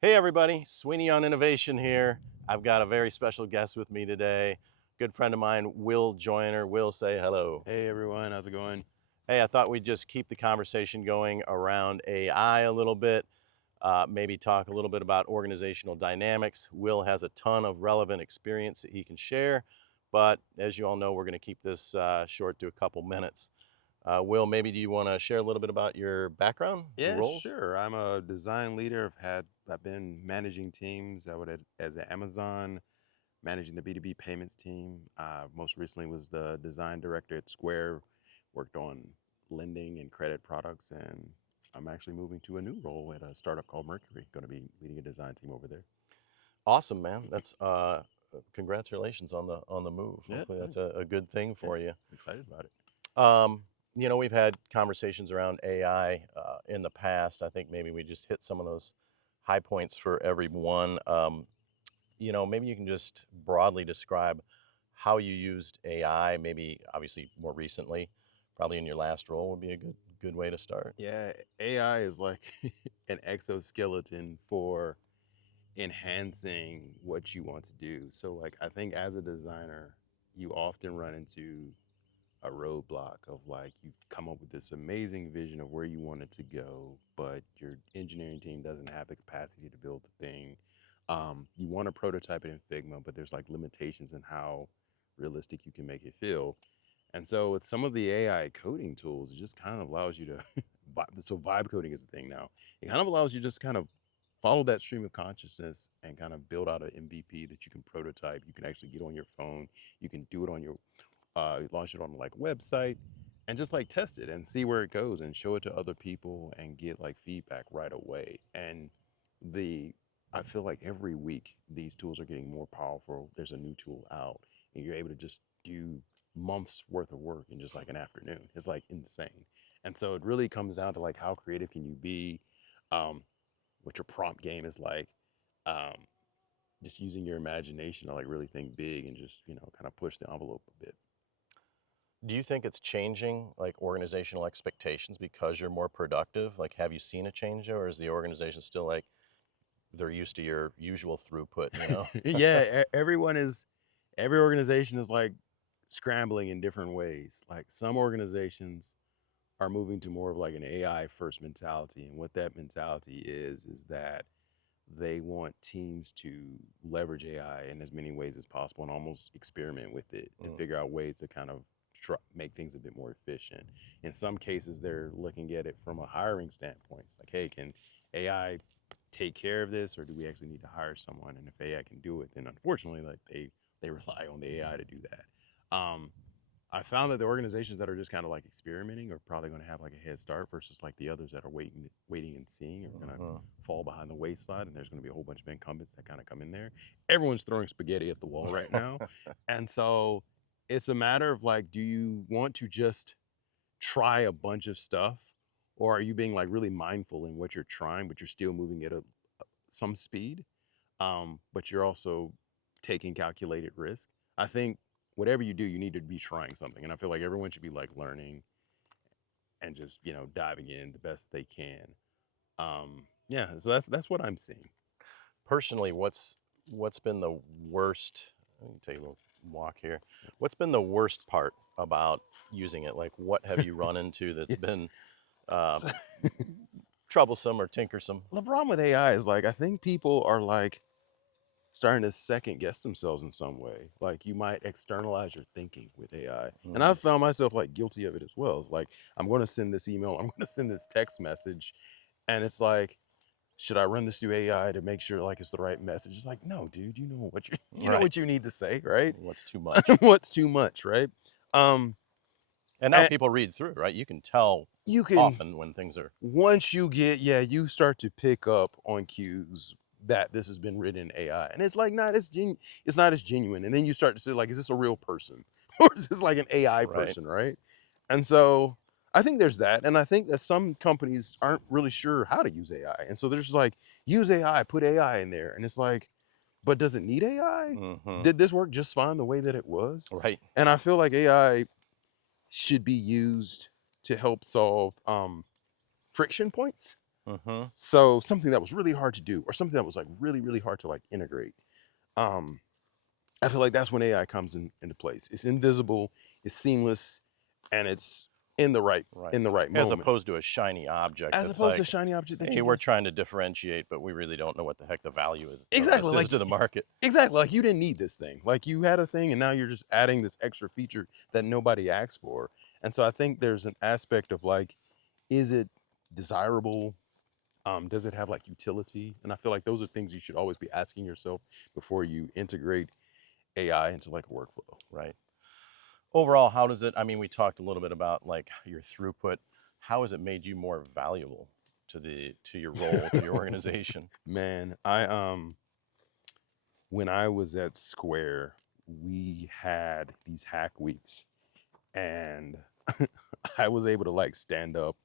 Hey everybody, Sweeney on Innovation here. I've got a very special guest with me today. Good friend of mine, Will Joyner. Will, say hello. Hey everyone, how's it going? Hey, I thought we'd just keep the conversation going around AI a little bit, maybe talk a little bit about organizational dynamics. Will has a ton of relevant experience that he can share, but as you all know, we're going to keep this short to a couple minutes. Will, maybe do you want to share a little bit about your background, your Yeah, roles? sure. I'm a design leader. I've been managing teams. As at Amazon, managing the B2B payments team. Most recently was the design director at Square, worked on lending and credit products, and I'm actually moving to a new role at a startup called Mercury. Going to be leading a design team over there. Awesome, man. That's congratulations on the move. Yeah, Hopefully that's thanks. a good thing Yeah, for you. excited about it. Um, we've had conversations around AI in the past. I think maybe we just hit some of those high points for everyone. Maybe you can just broadly describe how you used AI, maybe obviously more recently, probably in your last role would be a good way to start. Yeah, AI is like an exoskeleton for enhancing what you want to do. So like I think as a designer, you often run into a roadblock of like you've come up with this amazing vision of where you want it to go, but your engineering team doesn't have the capacity to build the thing. You want to prototype it in Figma, but there's like limitations in how realistic you can make it feel. And so with some of the AI coding tools, it just kind of allows you to so vibe coding is the thing now. It kind of allows you just kind of follow that stream of consciousness and kind of build out an MVP that you can prototype. You can actually get on your phone. You can do it on your launch it on like a website and just like test it and see where it goes and show it to other people and get like feedback right away. And the I feel like every week these tools are getting more powerful. There's a new tool out and you're able to just do months worth of work in just like an afternoon. It's like insane. And so it really comes down to like how creative can you be, um, what your prompt game is like, um, just using your imagination to like really think big and just kind of push the envelope a bit. Do you think it's changing like organizational expectations because you're more productive? Like, have you seen a change there, or is the organization still like they're used to your usual throughput? Yeah, every organization is like scrambling in different ways. Like some organizations are moving to more of like an AI first mentality. And what that mentality is that they want teams to leverage AI in as many ways as possible and almost experiment with it to Mm, figure out ways to kind of make things a bit more efficient. In some cases, they're looking at it from a hiring standpoint. It's like, hey, can AI take care of this, or do we actually need to hire someone? And if AI can do it, then unfortunately, like they rely on the AI to do that. I found that the organizations that are just kind of like experimenting are probably going to have like a head start versus like the others that are waiting and seeing are going to mhm. fall behind the wayside, and there's going to be a whole bunch of incumbents that kind of come in there. Everyone's throwing spaghetti at the wall right now, and so it's a matter of like, do you want to just try a bunch of stuff, or are you being like really mindful in what you're trying, but you're still moving at some speed, but you're also taking calculated risk. I think whatever you do, you need to be trying something, and I feel like everyone should be like learning and just diving in the best they can. Yeah, so that's what I'm seeing. Personally, what's been the worst? Let me take a little walk here. What's been the worst part about using it? Like, what have you run into that's Yeah. been uh, So, troublesome or tinkersome? the problem with AI is like I think people are like starting to second guess themselves in some way. Like you might externalize your thinking with AI. And Mm, I've found myself like guilty of it as well. It's like I'm going to send this email, I'm going to send this text message, and it's like, should I run this through AI to make sure like it's the right message? It's like, no, dude, you know what you know right. what you need to say, right? What's too much? What's too much, right? Um, And now and people read through, right? You can tell you can often when things are once you get yeah, you start to pick up on cues that this has been written in AI, and it's like it's not as genuine. And then you start to say like, is this a real person or is this like an AI right. person, right? And so I think there's that, and I think that some companies aren't really sure how to use AI, and so they're just like, use AI, put AI in there, and it's like, but does it need AI? Hmm. Did this work just fine the way that it was? Right. And I feel like AI should be used to help solve friction points. Mm-hmm. So something that was really hard to do, or something that was like really, really hard to like integrate. Um, I feel like that's when AI comes into place. It's invisible, it's seamless, and it's in the right Right. in the right As moment. opposed to a shiny object As that's opposed to a like, shiny object that hey, you we're can trying to differentiate, but we really don't know what the heck the value of exactly this is like to the market. exactly like you didn't need this thing. Like you had a thing and now you're just adding this extra feature that nobody asked for. And so I think there's an aspect of like, is it desirable? Does it have like utility? And I feel like those are things you should always be asking yourself before you integrate AI into like a workflow. Right. Overall, how does it, I mean, we talked a little bit about like your throughput. How has it made you more valuable to your role, to your organization? Man, I when I was at Square, we had these hack weeks and I was able to like stand up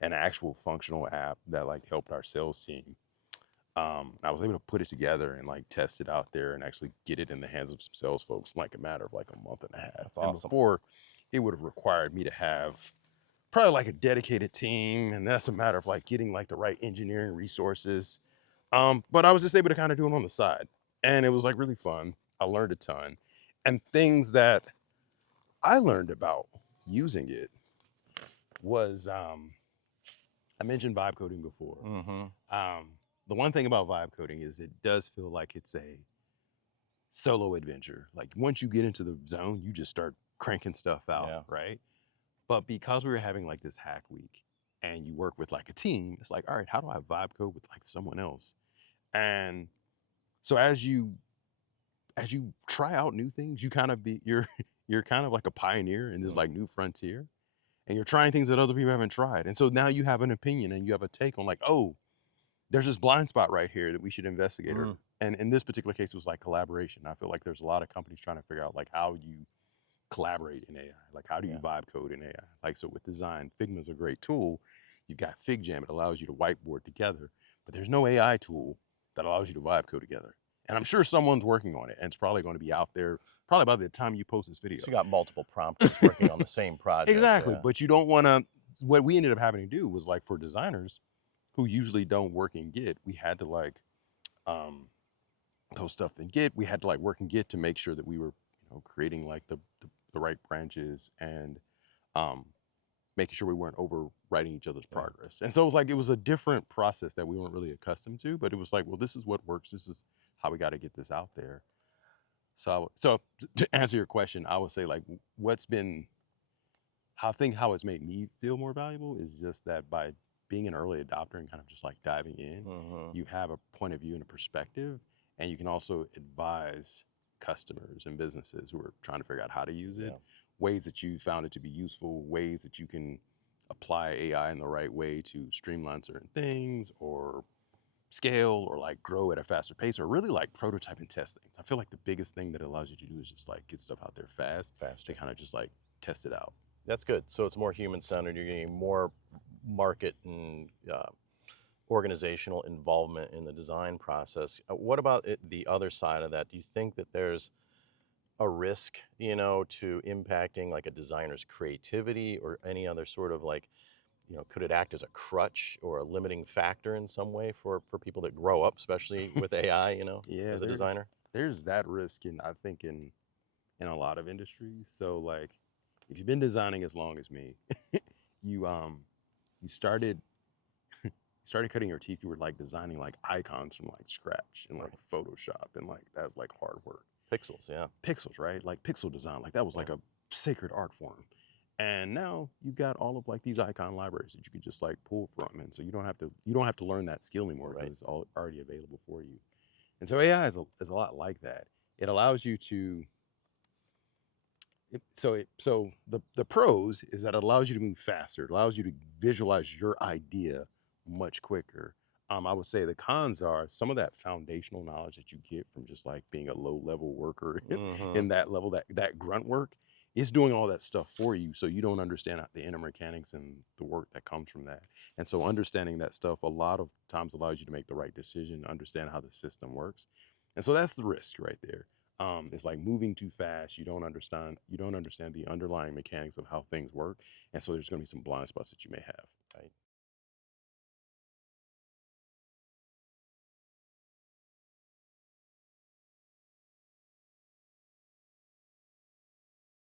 an actual functional app that like helped our sales team. I was able to put it together and like test it out there and actually get it in the hands of some sales folks in like a matter of like a month and a half. That's And awesome. before, it would have required me to have probably like a dedicated team, and that's a matter of like getting like the right engineering resources. But I was just able to kind of do it on the side, and it was like really fun. I learned a ton, and things that I learned about using it was I mentioned vibe coding before. Mm-hmm. Um, the one thing about vibe coding is it does feel like it's a solo adventure. Like once you get into the zone, you just start cranking stuff out, Yeah. right? But because we were having like this hack week and you work with like a team, it's like, all right, how do I vibe code with like someone else? And so as you try out new things, you kind of be you're kind of like a pioneer in this like Mm-hmm. new frontier. And you're trying things that other people haven't tried. And so now you have an opinion and you have a take on like, oh, there's this blind spot right here that we should investigate. Or Mm, and in this particular case, it was like collaboration. I feel like there's a lot of companies trying to figure out like how you collaborate in AI. Like how do you yeah. vibe code in AI? Like so with design, Figma is a great tool. You've got FigJam, it allows you to whiteboard together, but there's no AI tool that allows you to vibe code together. And I'm sure someone's working on it and it's probably going to be out there probably by the time you post this video. So you got multiple prompters working on the same project. Exactly. Yeah. But you don't want to what we ended up having to do was like for designers who usually don't work in Git, we had to like um post stuff in Git. We had to like work in Git to make sure that we were, creating like the right branches and um, making sure we weren't overwriting each other's Yeah. progress. And so it was like it was a different process that we weren't really accustomed to, but it was like, well, this is what works. This is how we got to get this out there. So to answer your question, I would say like what's been how I think how it's made me feel more valuable is just that by being an early adopter and kind of just like diving in, Mm-hmm. you have a point of view and a perspective, and you can also advise customers and businesses who are trying to figure out how to use it, Yeah. ways that you found it to be useful, ways that you can apply AI in the right way to streamline certain things or scale or like grow at a faster pace or really like prototype and test things. I feel like the biggest thing that it allows you to do is just like get stuff out there fast to Faster. kind of just like test it out. That's good. So it's more human centered. You're getting more market and organizational involvement in the design process. What about the other side of that? Do you think that there's a risk, to impacting like a designer's creativity or any other sort of like, could it act as a crutch or a limiting factor in some way for people that grow up, especially with AI, Yeah, as a designer? there's that risk in I think in a lot of industries. So like if you've been designing as long as me, you you started cutting your teeth, you were like designing like icons from like scratch in like Right. Photoshop and like that's like hard work. Pixels, yeah. Pixels, right? Like pixel design, like that was Yeah. like a sacred art form. And now you've got all of like these icon libraries that you can just like pull from, and so you don't have to learn that skill anymore because Right. it's all already available for you. And so AI is a lot like that. It allows you to so the pros is that it allows you to move faster. It allows you to visualize your idea much quicker. I would say the cons are some of that foundational knowledge that you get from just like being a low level worker Mm-hmm. in that level, that grunt work is doing all that stuff for you. So you don't understand the inner mechanics and the work that comes from that. And so understanding that stuff a lot of times allows you to make the right decision, understand how the system works. And so that's the risk right there. It's like moving too fast. You don't understand the underlying mechanics of how things work, and so there's going to be some blind spots that you may have.